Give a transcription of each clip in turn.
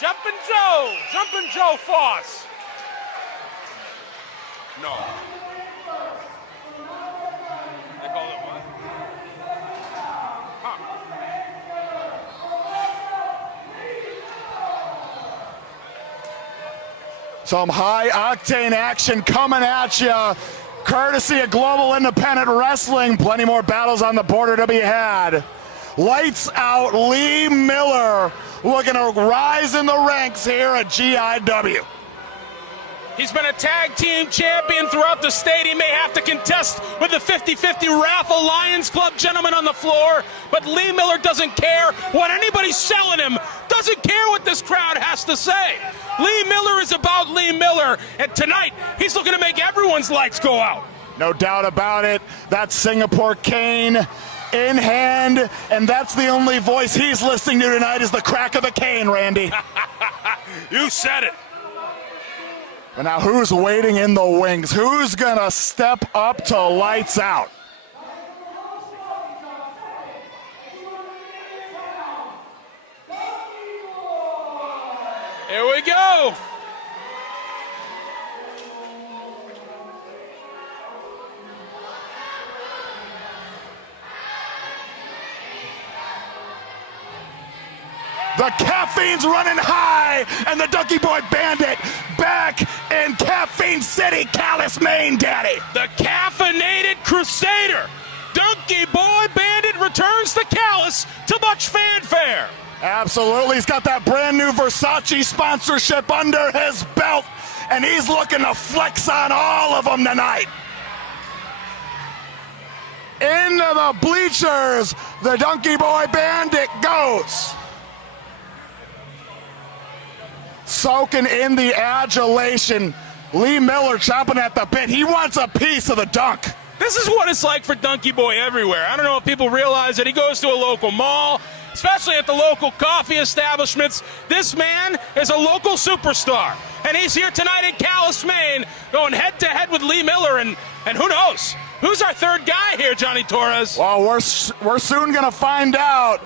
Jumpin' Joe Foss. No. They call it what? Huh. Some high-octane action coming at you, courtesy of Global Independent Wrestling. Plenty more battles on the border to be had. Lights out, Lee Miller looking to rise in the ranks here at GIW. He's been a tag team champion throughout the state. He may have to contest with the 50-50 Raffle Lions Club gentlemen on the floor, but Lee Miller doesn't care what anybody's selling him, doesn't care what this crowd has to say. Lee Miller is about Lee Miller, and tonight he's looking to make everyone's lights go out. No doubt about it. That Singapore cane in hand, and that's the only voice he's listening to tonight is the crack of the cane, Randy. You said it. And now who's waiting in the wings? Who's gonna step up to lights out? Here we go. The caffeine's running high, and the Dunky Boy Bandit back in Caffeine City, Calais, Maine, Daddy. The caffeinated crusader, Dunky Boy Bandit, returns to Calais to much fanfare. Absolutely, he's got that brand new Versace sponsorship under his belt, and he's looking to flex on all of them tonight. Into the bleachers, the Dunky Boy Bandit goes. Soaking in the adulation. Lee Miller chomping at the bit. He wants a piece of the dunk. This is what it's like for Dunky Boy everywhere. I don't know if people realize that he goes to a local mall, especially at the local coffee establishments. This man is a local superstar, and he's here tonight in Calais, Maine, going head-to-head with Lee Miller, and who knows? Who's our third guy here, Johnny Torres? Well, we're soon going to find out.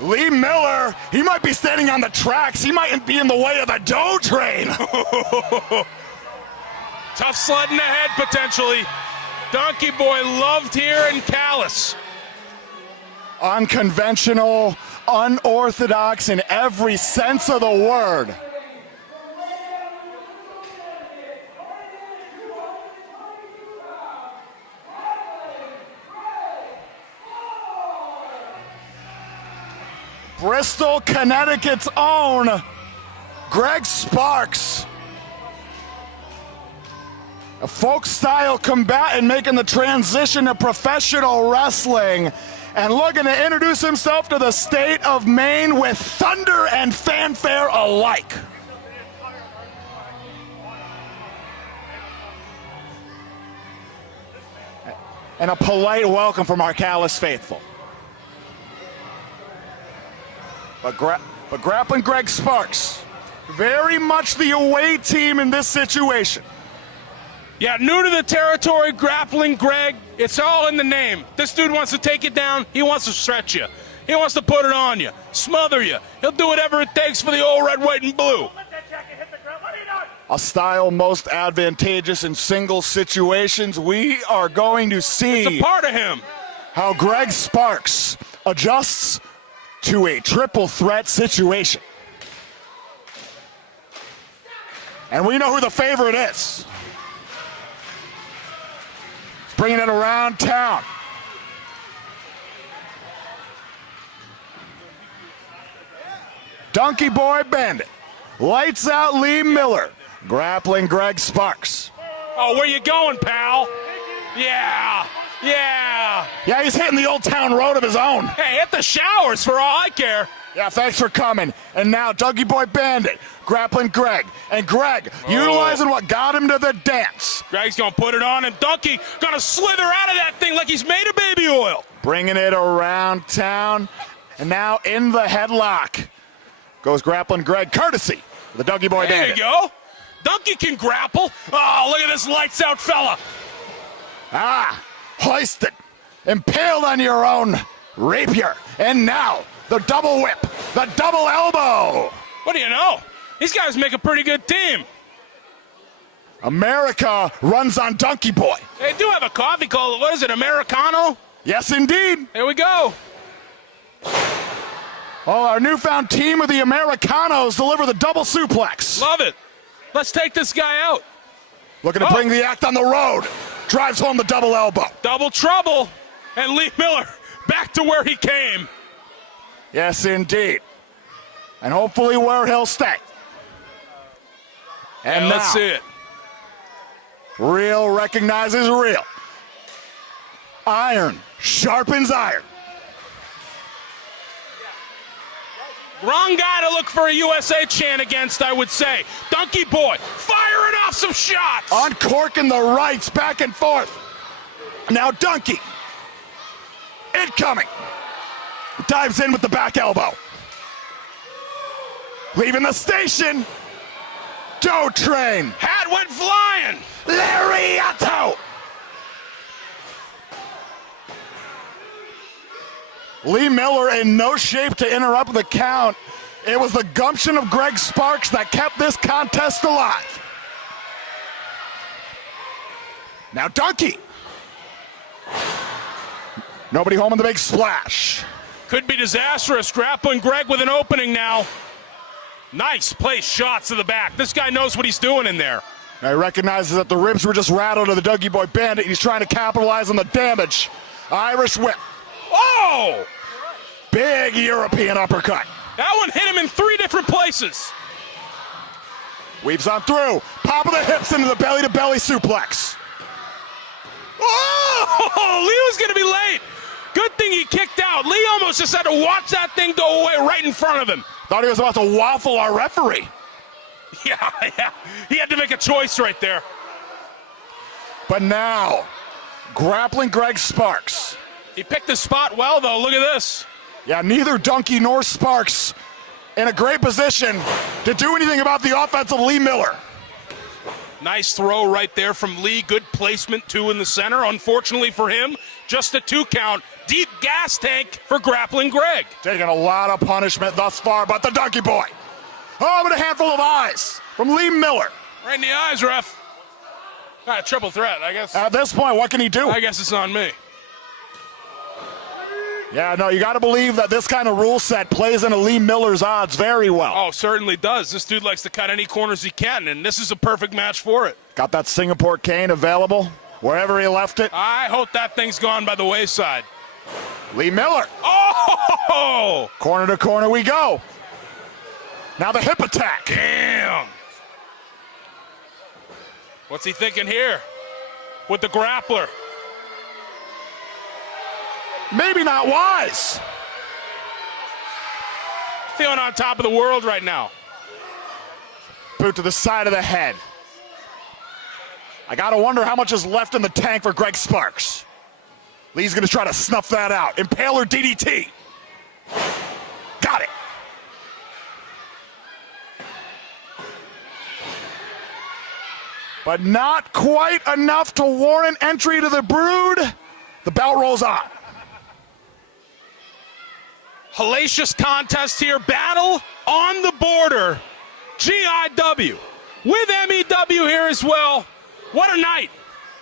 Lee Miller, he might be standing on the tracks. He might be in the way of the dough train. Tough sledding ahead, potentially. Donkey Boy loved here in Calais. Unconventional, unorthodox in every sense of the word. Bristol, Connecticut's own Greg Sparks. A folk-style combatant making the transition to professional wrestling and looking to introduce himself to the state of Maine with thunder and fanfare alike. And a polite welcome from our Calais faithful. But Grappling Greg Sparks, very much the away team in this situation. Yeah, new to the territory, Grappling Greg. It's all in the name. This dude wants to take it down. He wants to stretch you. He wants to put it on you, smother you. He'll do whatever it takes for the old red, white, and blue. A style most advantageous in single situations. We are going to see It's a part of him. How Greg Sparks adjusts to a triple threat situation. And we know who the favorite is. He's bringing it around town. Dunky Boy Bandit. Lights out Lee Miller. Grappling Greg Sparks. Oh, where you going, pal? Yeah. Yeah, he's hitting the Old Town Road of his own. Hey, hit the showers for all I care. Yeah, thanks for coming. And now Dunky Boy Bandit, Grappling Greg. And Greg, utilizing what got him to the dance. Greg's gonna put it on, and Dunky gonna slither out of that thing like he's made of baby oil. Bringing it around town. And now in the headlock goes Grappling Greg, courtesy of the Dunky Boy Bandit. There you go. Dunky can grapple. Oh, look at this lights out fella. Hoisted, impaled on your own rapier. And now the double whip, the double elbow. What do you know? These guys make a pretty good team. America runs on Dunky Boy. They do have a coffee called, what is it, Americano? Yes, indeed. There we go. Oh, our newfound team of the Americanos deliver the double suplex. Love it. Let's take this guy out. Looking to bring the act on the road. Drives home the double elbow. Double trouble. And Lee Miller back to where he came. Yes, indeed. And hopefully where he'll stay. And now, let's see it. Real recognizes real. Iron sharpens iron. Wrong guy to look for a USA chant against, I would say. Dunky Boy firing off some shots. Uncorking the rights back and forth. Now Dunky. Incoming. Dives in with the back elbow. Leaving the station. Doe train. Hat went flying. Lariato. Lee Miller in no shape to interrupt the count. It was the gumption of Greg Sparks that kept this contest alive. Now Dunky. Nobody home in the big splash. Could be disastrous. Grappling Greg with an opening now. Nice place shots to the back. This guy knows what he's doing in there. Now he recognizes that the ribs were just rattled to the Dunky Boy Bandit. He's trying to capitalize on the damage. Irish whip. Oh! Big European uppercut. That one hit him in 3 different places. Weaves on through. Pop of the hips into the belly-to-belly suplex. Oh! Lee was going to be late. Good thing he kicked out. Lee almost just had to watch that thing go away right in front of him. Thought he was about to waffle our referee. Yeah. He had to make a choice right there. But now, grappling Greg Sparks. He picked his spot well, though. Look at this. Yeah, neither Dunky nor Sparks in a great position to do anything about the offense of Lee Miller. Nice throw right there from Lee. Good placement, 2 in the center. Unfortunately for him, just a 2 count. Deep gas tank for grappling Greg. Taking a lot of punishment thus far, but the Dunky Boy. Oh, with a handful of eyes from Lee Miller. Right in the eyes, ref. Triple threat, I guess. At this point, what can he do? I guess it's on me. Yeah, no, you got to believe that this kind of rule set plays into Lee Miller's odds very well. Oh, certainly does. This dude likes to cut any corners he can, and this is a perfect match for it. Got that Singapore cane available wherever he left it. I hope that thing's gone by the wayside. Lee Miller. Oh! Corner to corner we go. Now the hip attack. Damn. What's he thinking here with the grappler? Maybe not wise. Feeling on top of the world right now. Boot to the side of the head. I gotta wonder how much is left in the tank for Greg Sparks. Lee's gonna try to snuff that out. Impaler DDT. Got it. But not quite enough to warrant entry to the Brood. The bout rolls on. Hellacious contest here. Battle on the border. GIW with MEW here as well. What a night.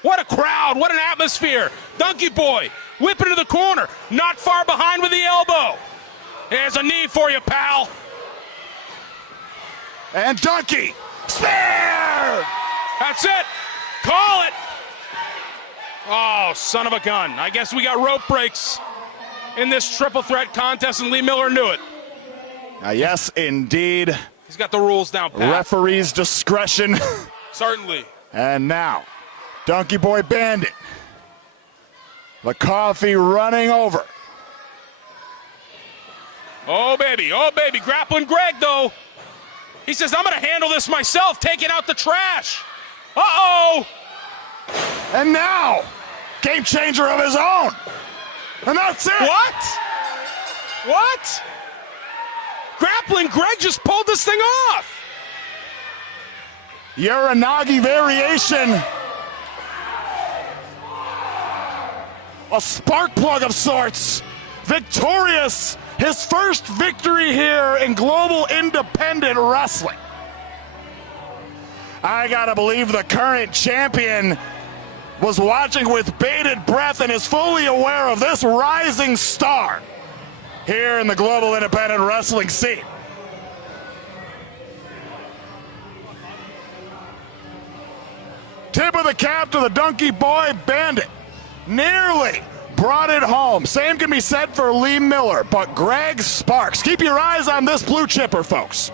What a crowd. What an atmosphere. Dunky Boy whipping to the corner. Not far behind with the elbow. There's a knee for you, pal. And Dunky. Spear! That's it. Call it. Oh, son of a gun. I guess we got rope breaks in this triple threat contest, and Lee Miller knew it. Yes, indeed. He's got the rules down pat. Referee's discretion. Certainly. And now, Dunky Boy Bandit. The coffee running over. Oh, baby. Oh, baby. Grappling Greg, though. He says, I'm going to handle this myself, taking out the trash. Uh-oh. And now, game changer of his own. And that's it. What? Grappling Greg just pulled this thing off. Uranagi variation. A spark plug of sorts. Victorious. His first victory here in global independent wrestling. I gotta believe the current champion was watching with bated breath and is fully aware of this rising star here in the global independent wrestling scene. Tip of the cap to the Dunky boy, Bandit. Nearly brought it home. Same can be said for Lee Miller, but Greg Sparks. Keep your eyes on this blue chipper, folks.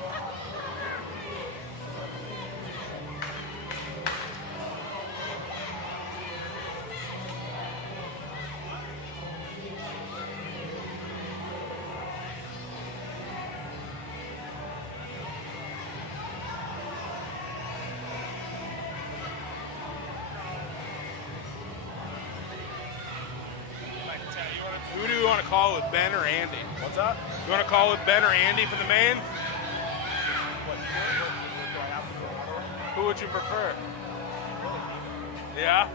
Who do you want to call with, Ben or Andy? What's up? You want to call with Ben or Andy for the Maine? Who would you prefer? Yeah?